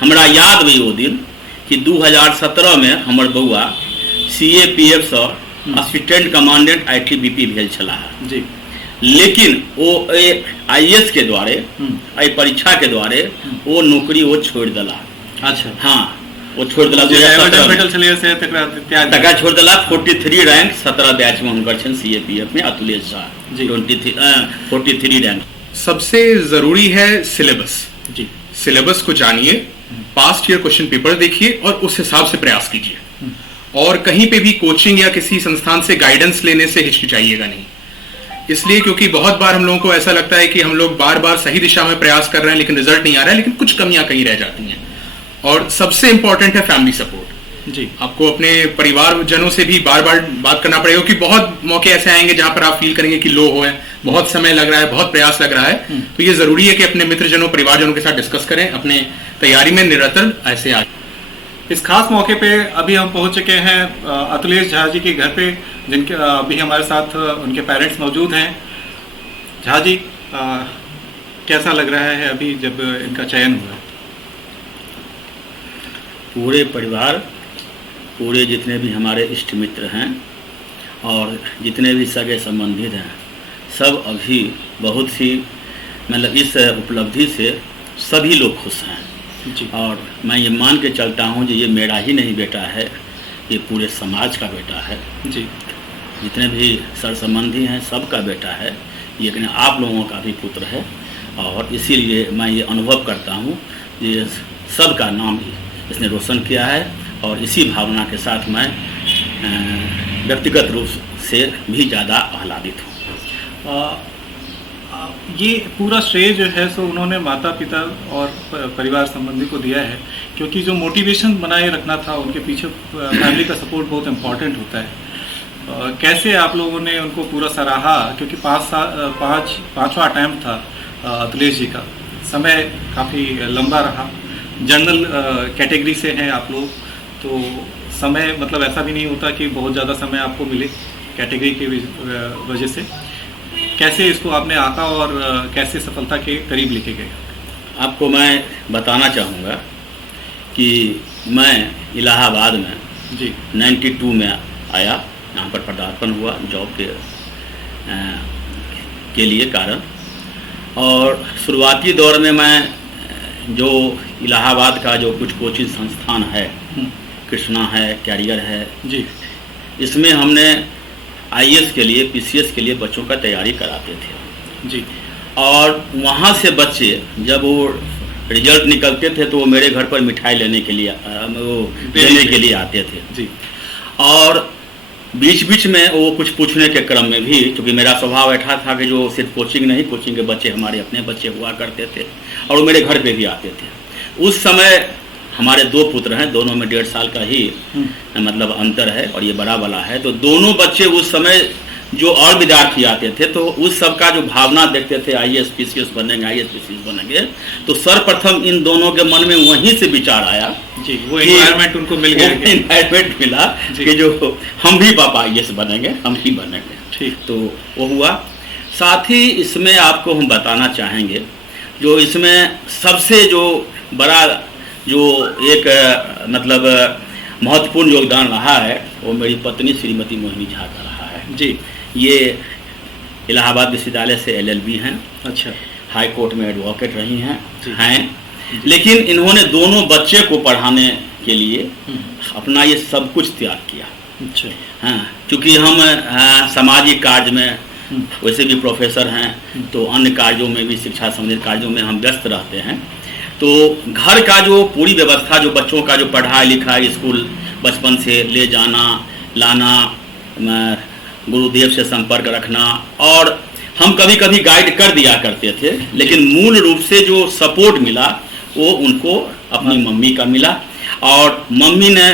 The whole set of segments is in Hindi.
हमरा याद भी वो दिन कि 2017 में हमर बउआ CAPF से असिस्टेंट कमांडेंट ITBP भेल छला है जी। लेकिन वो IAS के द्वारे परीक्षा के द्वारे वो नौकरी वो छोड़ दिला। अच्छा हाँ वो छोड़ दिला तक छोड़ दिला। 43 रैंक 17 बैच में हुनकर छन CAPF में अतुलेश झा 43 रैंक। सबसे जरूरी है सिलेबस जी। सिलेबस को जानिए, पास्ट ईयर क्वेश्चन पेपर देखिए और उस हिसाब से प्रयास कीजिए। और कहीं पे भी कोचिंग या किसी संस्थान से गाइडेंस लेने से हिचकिचाइएगा नहीं, इसलिए क्योंकि बहुत बार हम लोगों को ऐसा लगता है कि हम लोग बार बार सही दिशा में प्रयास कर रहे हैं लेकिन रिजल्ट नहीं आ रहा है, लेकिन कुछ कमियां कहीं रह जाती हैं। और सबसे इंपॉर्टेंट है फैमिली सपोर्ट जी। आपको अपने परिवारजनों से भी बार बार बात करना पड़ेगा, क्योंकि बहुत मौके ऐसे आएंगे जहां पर आप फील करेंगे कि लो हो है, बहुत समय लग रहा है, बहुत प्रयास लग रहा है। तो ये जरूरी है कि अपने मित्रजनों परिवारजनों के साथ डिस्कस करें, अपने तैयारी में निरंतर ऐसे आए। इस खास मौके पे अभी हम पहुंच चुके हैं अतुलेश झा जी के घर पे, जिनके अभी हमारे साथ उनके पेरेंट्स मौजूद हैं। झा जी कैसा लग रहा है अभी जब इनका चयन हुआ? पूरे परिवार, पूरे जितने भी हमारे इष्ट मित्र हैं और जितने भी सगे संबंधित हैं, सब अभी बहुत ही मतलब इस उपलब्धि से सभी लोग खुश हैं जी। और मैं ये मान के चलता हूँ कि ये मेरा ही नहीं बेटा है, ये पूरे समाज का बेटा है जी। जितने भी सर संबंधी हैं सबका बेटा है, ये आप लोगों का भी पुत्र है। और इसीलिए मैं ये अनुभव करता हूँ ये सबका नाम इसने रोशन किया है। और इसी भावना के साथ मैं व्यक्तिगत रूप से भी ज़्यादा आह्लादित हूँ। ये पूरा श्रेय जो है सो उन्होंने माता पिता और परिवार संबंधी को दिया है, क्योंकि जो मोटिवेशन बनाए रखना था उनके पीछे फैमिली का सपोर्ट बहुत इम्पॉर्टेंट होता है। कैसे आप लोगों ने उनको पूरा सराहा, क्योंकि पाँचवा अटैम्प्ट था अतुलेश जी का, समय काफ़ी लंबा रहा, जनरल कैटेगरी से हैं आप लोग, तो समय मतलब ऐसा भी नहीं होता कि बहुत ज़्यादा समय आपको मिले कैटेगरी की वजह से। कैसे इसको आपने आका और कैसे सफलता के करीब लेके गए? आपको मैं बताना चाहूँगा कि मैं इलाहाबाद में जी 92 में आया, यहाँ पर पदार्पण हुआ जॉब के लिए कारण। और शुरुआती दौर में मैं जो इलाहाबाद का जो कुछ कोचिंग संस्थान है, कृष्णा है, कैरियर है जी, इसमें हमने IAS के लिए PCS के लिए बच्चों का तैयारी कराते थे जी। और वहाँ से बच्चे जब वो रिजल्ट निकलते थे तो वो मेरे घर पर मिठाई लेने के लिए आते थे जी। और बीच बीच में वो कुछ पूछने के क्रम में भी, क्योंकि मेरा स्वभाव ऐसा था कि जो सिर्फ कोचिंग नहीं, कोचिंग के बच्चे हमारे अपने बच्चे हुआ करते थे और वो मेरे घर पे भी आते थे। उस समय हमारे 2 पुत्र हैं, दोनों में 1.5 साल का ही मतलब अंतर है और ये बड़ा वाला है। तो दोनों बच्चे उस समय जो और विद्यार्थी आते थे तो उस सब का जो भावना देखते थे IAS PCS बनेंगे, IAS PCS बनेंगे, तो सर्वप्रथम इन दोनों के मन में वहीं से विचार आया जी, वो एनवायरनमेंट उनको मिल गया, एनवायरनमेंट मिला कि जो हम भी पापा IAS बनेंगे, हम ही बनेंगे ठीक। तो वो हुआ। साथ ही इसमें आपको हम बताना चाहेंगे जो इसमें सबसे जो बड़ा जो एक मतलब महत्वपूर्ण योगदान रहा है वो मेरी पत्नी श्रीमती मोहिनी झा का रहा है जी। ये इलाहाबाद विश्वविद्यालय से LLB हैं, अच्छा, हाई कोर्ट में एडवोकेट रही हैं, लेकिन इन्होंने दोनों बच्चे को पढ़ाने के लिए अपना ये सब कुछ त्याग किया। अच्छा हाँ, क्योंकि हम सामाजिक कार्य में वैसे भी प्रोफेसर हैं, तो अन्य कार्यों में भी, शिक्षा संबंधित कार्यों में हम व्यस्त रहते हैं। तो घर का जो पूरी व्यवस्था, जो बच्चों का जो पढ़ाई लिखाई, स्कूल बचपन से ले जाना लाना, गुरुदेव से संपर्क रखना, और हम कभी कभी गाइड कर दिया करते थे, लेकिन मूल रूप से जो सपोर्ट मिला वो उनको अपनी मम्मी का मिला। और मम्मी ने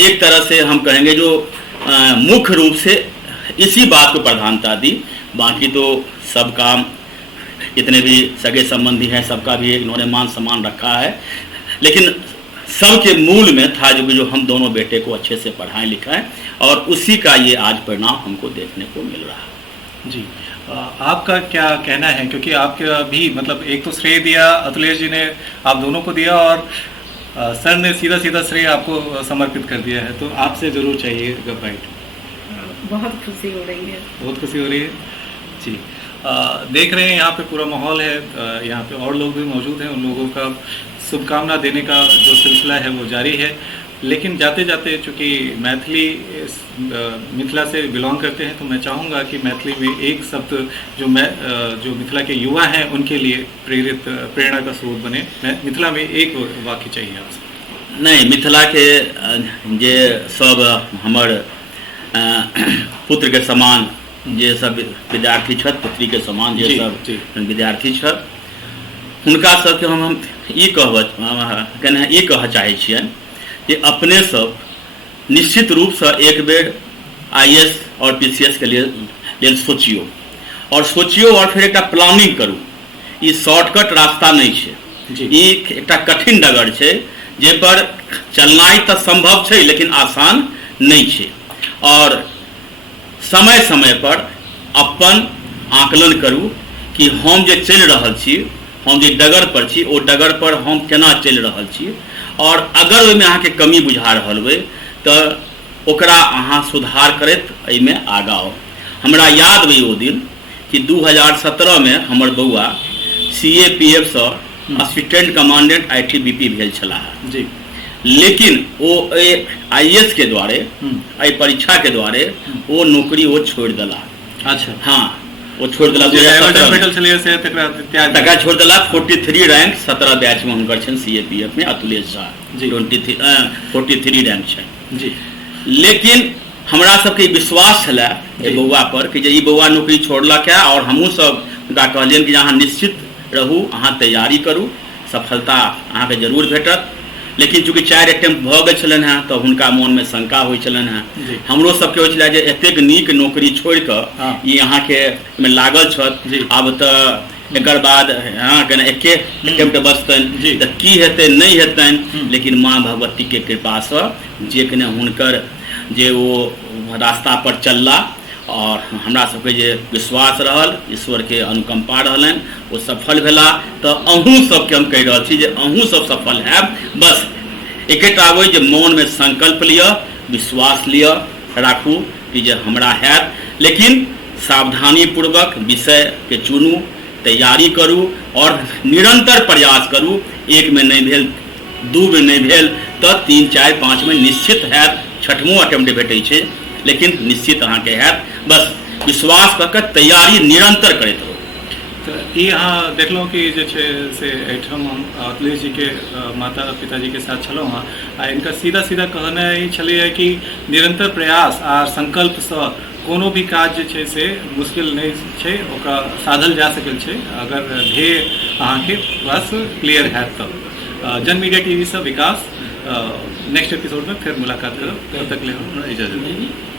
एक तरह से हम कहेंगे जो मुख्य रूप से इसी बात को प्रधानता दी। बाकी तो सब काम जितने भी सगे संबंधी हैं सबका भी इन्होंने मान सम्मान रखा है, लेकिन सबके मूल में था जो हम दोनों बेटे को अच्छे से पढ़ाएं लिखाएं, और उसी का ये आज परिणाम हमको देखने को मिल रहा है जी। आपका क्या कहना है, क्योंकि आपका भी मतलब एक तो श्रेय दिया अतुलेश जी ने, आप दोनों को दिया, और सर ने सीधा सीधा श्रेय आपको समर्पित कर दिया है, तो आपसे ज़रूर चाहिए राइट। बहुत खुशी हो रही है, बहुत खुशी हो रही है जी। देख रहे हैं यहाँ पे पूरा माहौल है, यहाँ पे और लोग भी मौजूद हैं, उन लोगों का शुभकामना देने का जो सिलसिला है वो जारी है। लेकिन जाते जाते चूँकि मैथिली मिथिला से बिलोंग करते हैं, तो मैं चाहूँगा कि मैथिली में एक शब्द जो मिथिला के युवा हैं उनके लिए प्रेरणा का स्रोत बने। मिथिला में एक वाक्य चाहिए आपसे। नहीं, मिथिला के जे सब हमर पुत्र के समान जे सब विद्यार्थी छथि, पुत्री के समान जे सब विद्यार्थी छथि, हुनका सबके हम ई कहऽ चाहै छियनि कि अपने सब निश्चित रूप से एक बेर IAS और PCS के लेल सोचियो, और फिर एक प्लानिंग करू। ई शॉर्टकट रास्ता नहीं है, ई एक कठिन डगर है, जे पर चलनाई तो संभव है लेकिन आसान नहीं है। और समय समय पर अपन आकलन करू कि हम जे चल रहल छी, हम जे डगर पर छी, ओ डगर पर हम केना चल रहल छी, और अगर ओहिमे अहाँके कमी बुझा रहल होइ तऽ ओकरा अहाँ सुधार करैत एहिमे आगाँ आउ। हमरा याद होइ ओ दिन कि 2017 में हमर बौआ CAPF सँ असिस्टेंट कमांडेंट ITBP भेल छलाह जी। लेकिन वो IAS के द्वारे, परीक्षा के द्वारे वो नौकरी वो छोड़ दिला। अच्छा, हाँ, वो छोड़ दिला, छोड़ दिला। 43 रैंक 17 बैच में हुनकर छनि CAPF में, अतुलेश झा 43 रैंक छनि जी। लेकिन हमरा सबके विश्वास छलै बौआ पर कि जे ई बौआ नौकरी छोड़लक है, और हमहूँ सब हुनका कहलियनि कि अहाँ निश्चित रहू, अहाँ तैयारी करू, सफलता अहाँके जरूर भेटत। लेकिन चूँकि 4 अटेम्प्ट भऽ गेल छलनि हैं तऽ हुनका मन में शंका होइ छलनि हैं। हमरो सबके होइ छलै जे एतेक नीक नौकरी छोड़ि कऽ ई अहाँके में लागल छथि, आब तऽ एकर बाद अहाँके एके अटेम्प्ट बचतनि तऽ की हेतै नहि हेतनि। लेकिन माँ भगवती के कृपा से जे कने हुनकर जे वो रास्ता पर चलला, और हमरा सबके जे विश्वास रहल, ईश्वर के अनुकंपा रहलनि, वो सफल भेला। तो अहूँ सबके हम कहि रहल छी जे अहूँ सब सफल हैब। बस एकेटा होइ जे मोन में संकल्प लिअ, विश्वास लिअ, राखू कि जे हमरा हैत। लेकिन सावधानी पूर्वक विषय के चुनू, तैयारी करू, और निरंतर प्रयास करू। 1 में नहीं भेल, 2 में नहीं भेल तो 3, 4, 5 में निश्चित हैत। 6ठमो अटेम्प्ट भेटै छै, लेकिन निश्चित अहाँके हैत। बस विश्वास कऽ के तैयारी निरंतर करैत रहू। तो ये अहाँ देखलहुँ कि जे छै से एहिठाम हम अतुलेश जी के माता पिताजी के साथ छलहुँ हँ, आ इनका सीधा सीधा कहना ई छलै कि निरंतर प्रयास आ संकल्प सँ कोनो भी काज जे छै से मुश्किल नहीं छै, ओकरा साधल जा सकल छै, अगर ध्येय अहाँके बस क्लियर हैत तब। जन मीडिया TV से विकास, नेक्स्ट एपिसोड में फिर मुलाकात करब। तब तक ले हमरा इजाजत।